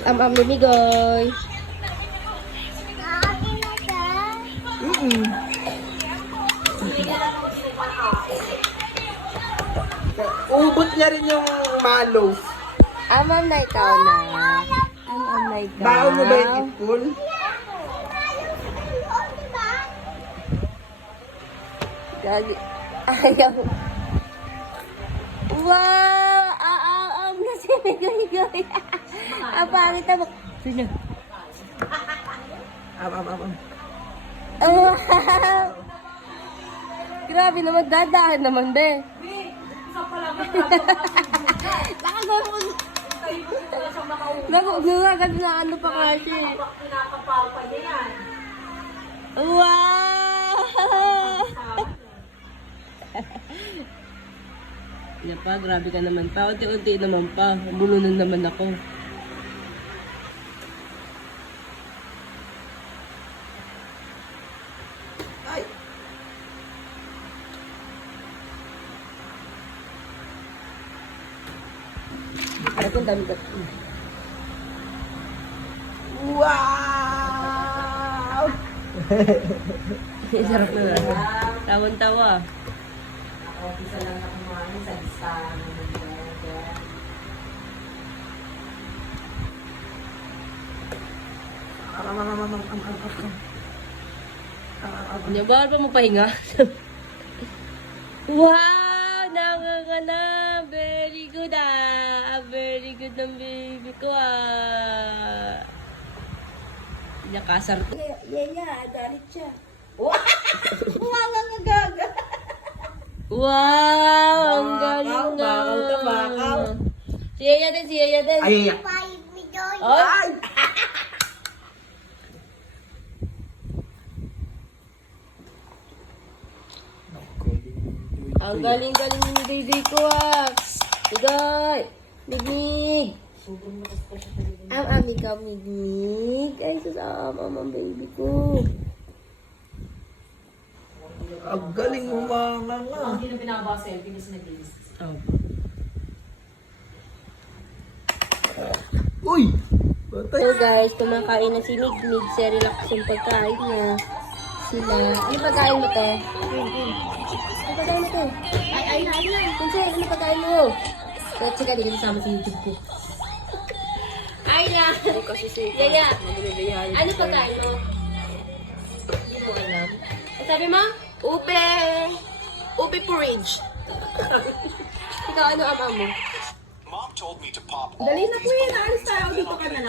Am lumigoy. Ubot niya rin yung malo. Amam na ikaw na. Amam na ikaw. Baon mo ba yung ipon? Gagi. Ayaw. Wow! Ang na si Migoy-Goy. Ang pangit na Sino? Am. Wow! Grabe naman, dadaan naman, be. Nakagad na ano pa kasi. Wow! Yan pa, grabe ka naman pa. Unti-unti naman pa. Bulunan naman ako. Ay! Ano kung dami ka? Wow! Sarap na lang. Tawan-tawa. Isa lang na kumain sa listahan ng burger. Hindi, bawal pa magpahinga. Wow! Nakakana! Very good Very good ang baby ko Nakasar. Yeah, dalit siya. Gaga. Wow! Ang galing na. Bakaw. Si Yaya din. Ay, ay. Ay! Ang galing-galing ni baby ko Bigay! Migmig! Ang ikaw, Migmig. Ay, sasama ang baby ko. Ang galing umanga nga. Hindi na pinakabawa selfie kasi nag-iis. Uy! Patay. So guys, kumakain na si Migmig. Relax yung pagkain niya. Sila. Ano pagkain mo to? Ano pagkain mo to? Ay. Kunse, ano pagkain mo? Kasi ka, di ka kasama sa YouTube ko. Ay na! Yaya! Ano pagkain mo? Hindi mo alam. Ang sabi mo? Upe! Upe porridge. Ikaw, ano ama mo? Mom told me to pop all Dali na these po yun. Naalis tayo dito ka na lang.